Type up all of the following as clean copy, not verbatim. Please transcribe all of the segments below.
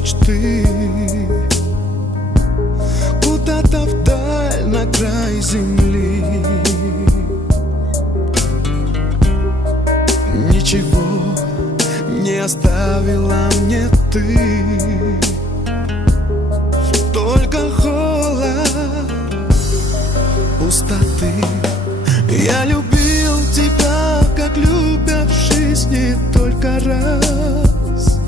мечты куда-то вдаль, на край земли. Ничего не оставила мне ты, только холод, пустоты. Я любил тебя, как любят в жизни только раз.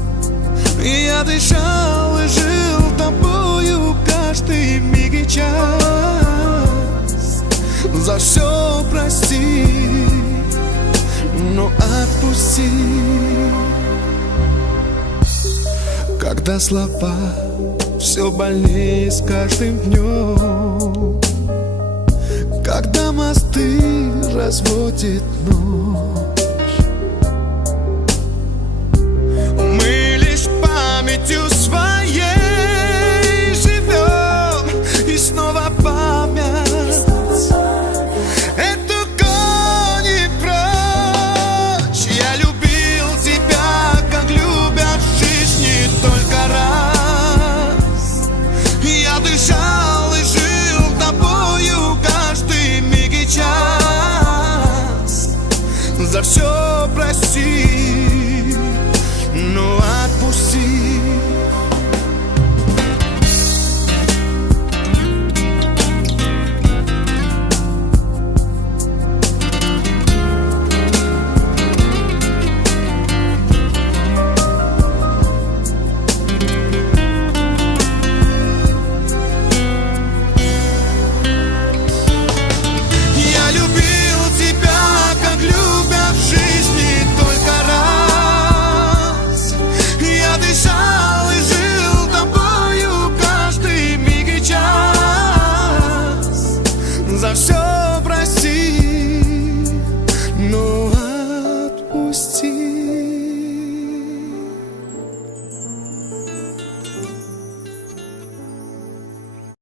Я дышал и жил тобою каждый миг и час. За все прости, но отпусти. Когда слова все больнее с каждым днем, когда мосты разводит ночь, мы лишь памятью своей живем, и снова память эту гонит прочь. Я любил тебя, как любят в жизни только раз. Я дышал и жил тобою каждый миг и час. За все прости, но отпусти. За все прости, но отпусти.